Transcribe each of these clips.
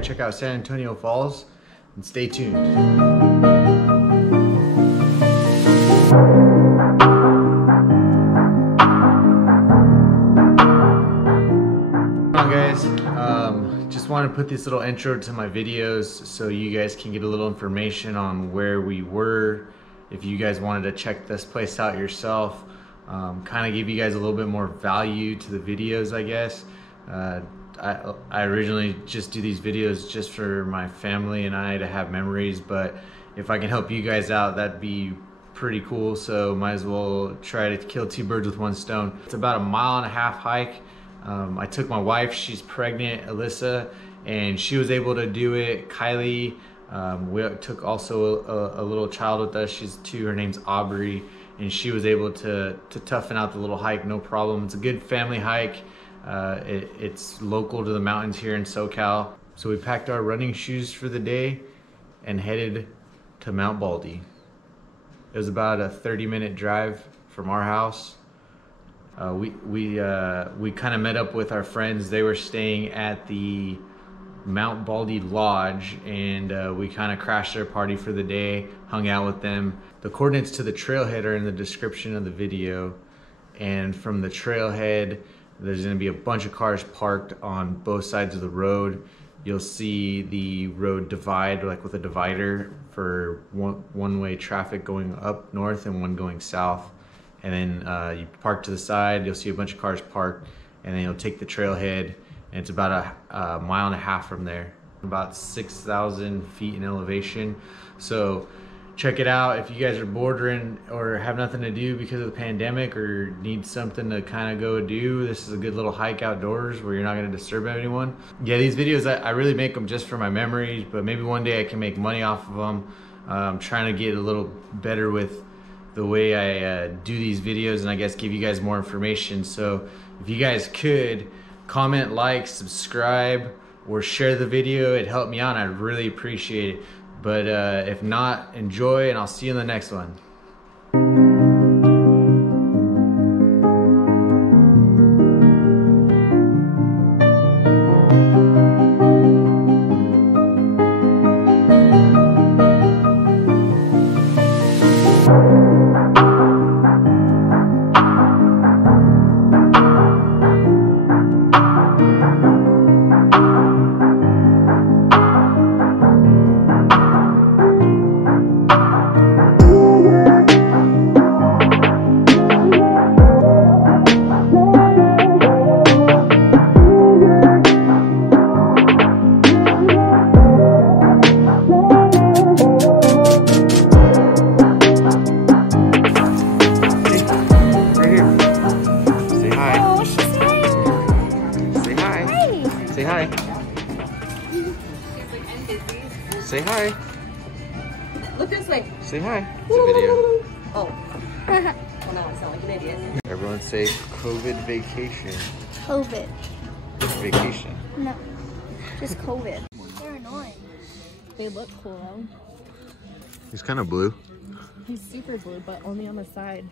to check out San Antonio Falls, and stay tuned. Guys, just want to put this little intro to my videos so you guys can get a little information on where we were. If you guys wanted to check this place out yourself, kind of give you guys a little bit more value to the videos, I guess. I originally just do these videos just for my family and I to have memories, but if I can help you guys out, that'd be pretty cool. So might as well try to kill two birds with one stone. It's about a 1.5 mile hike. I took my wife, she's pregnant, Alyssa, and she was able to do it. Kylie, we took also a little child with us, she's 2, her name's Aubrey, and she was able to toughen out the little hike, no problem. It's a good family hike. It's local to the mountains here in SoCal. So we packed our running shoes for the day and headed to Mount Baldy. It was about a 30-minute drive from our house. We kind of met up with our friends. They were staying at the Mount Baldy Lodge, and we kind of crashed their party for the day, hung out with them. The coordinates to the trailhead are in the description of the video, and from the trailhead there's going to be a bunch of cars parked on both sides of the road. You'll see the road divide, like with a divider for one-way traffic going up north and one going south. And then you park to the side, you'll see a bunch of cars parked, and then you'll take the trailhead, and it's about a 1.5 miles from there, about 6,000 feet in elevation. So check it out if you guys are bordering or have nothing to do because of the pandemic or need something to kind of go do. This is a good little hike outdoors where you're not going to disturb anyone. Yeah, these videos, I really make them just for my memories, but maybe one day I can make money off of them. I'm trying to get a little better with the way I do these videos, and I guess give you guys more information. So if you guys could comment, like, subscribe, or share the video, it'd help me out and I'd really appreciate it. But if not, enjoy, and I'll see you in the next one. Say hi. Look this way. Say hi. It's a video. Oh. Well, now I sound like an idiot. Everyone say COVID vacation. COVID. It's vacation. No, just COVID. They're annoying. They look cool though. He's kind of blue. He's super blue, but only on the side.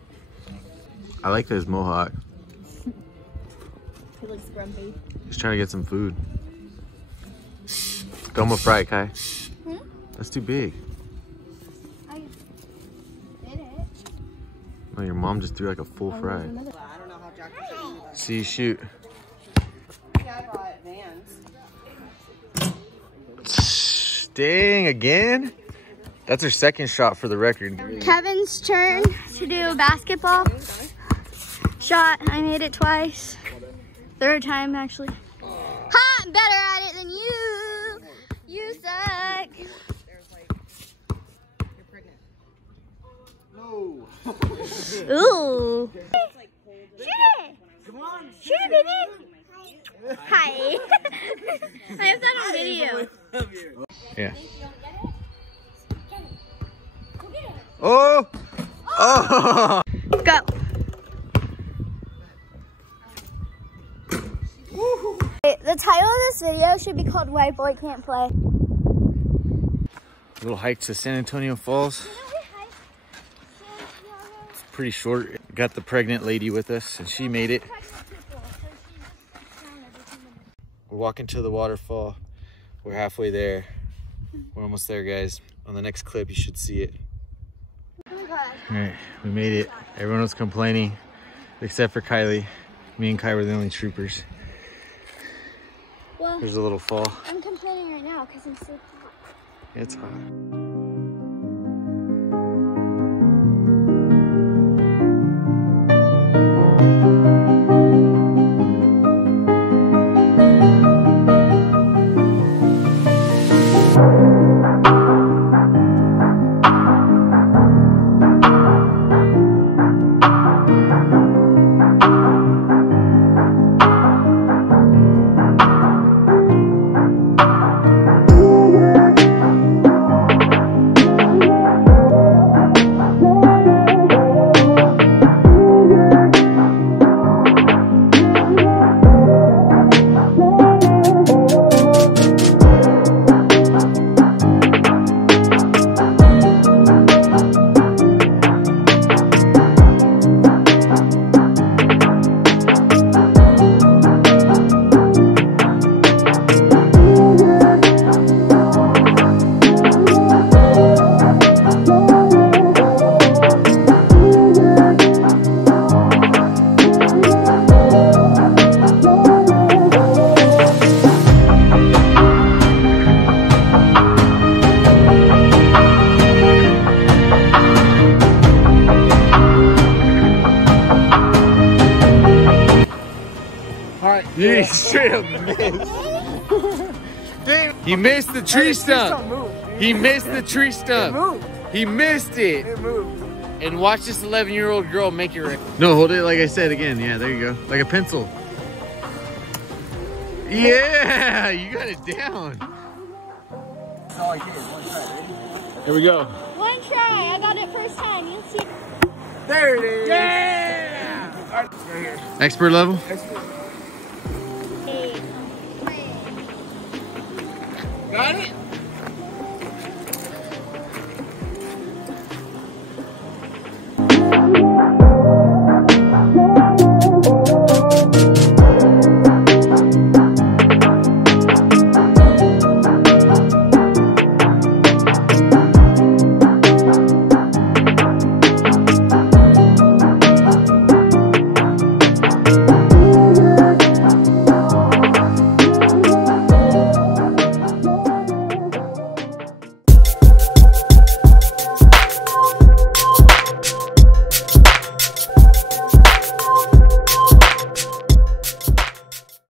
I like his mohawk. He looks grumpy. He's trying to get some food. Goma fry, Kai. That's too big. I did it. Oh, your mom just threw like a full fry. I don't know how Jack can do that. See, shoot. Yeah, I brought Vans. Dang, again? That's her second shot for the record. Kevin's turn to do basketball. Shot, I made it twice. Third time, actually. Ha! I'm better at it than you. You suck. You're pregnant. No. Ooh. Shoot it. Come on. Shoot it, baby. Hi. I have that on video. Yeah. Oh! Oh! Go. The title of this video should be called White Boy Can't Play. Little hike to San Antonio Falls. It's pretty short. Got the pregnant lady with us and she made it. We're walking to the waterfall. We're halfway there. We're almost there, guys. On the next clip, you should see it. Oh my God. All right, we made it. Everyone was complaining, except for Kylie. Me and Kai were the only troopers. Well, there's a little fall. I'm complaining right now because I'm so hot. It's hot. He straight up missed. He missed the tree stump. He missed the tree stump. He missed it. It moved. And watch this 11-year-old girl make it right. No, hold it like I said again. Yeah, there you go. Like a pencil. Yeah, you got it down. That's all I did. One try. Ready? Here we go. One try. I got it first time. You'll see. There it is. Yeah. All right, right here. Expert level? Got it?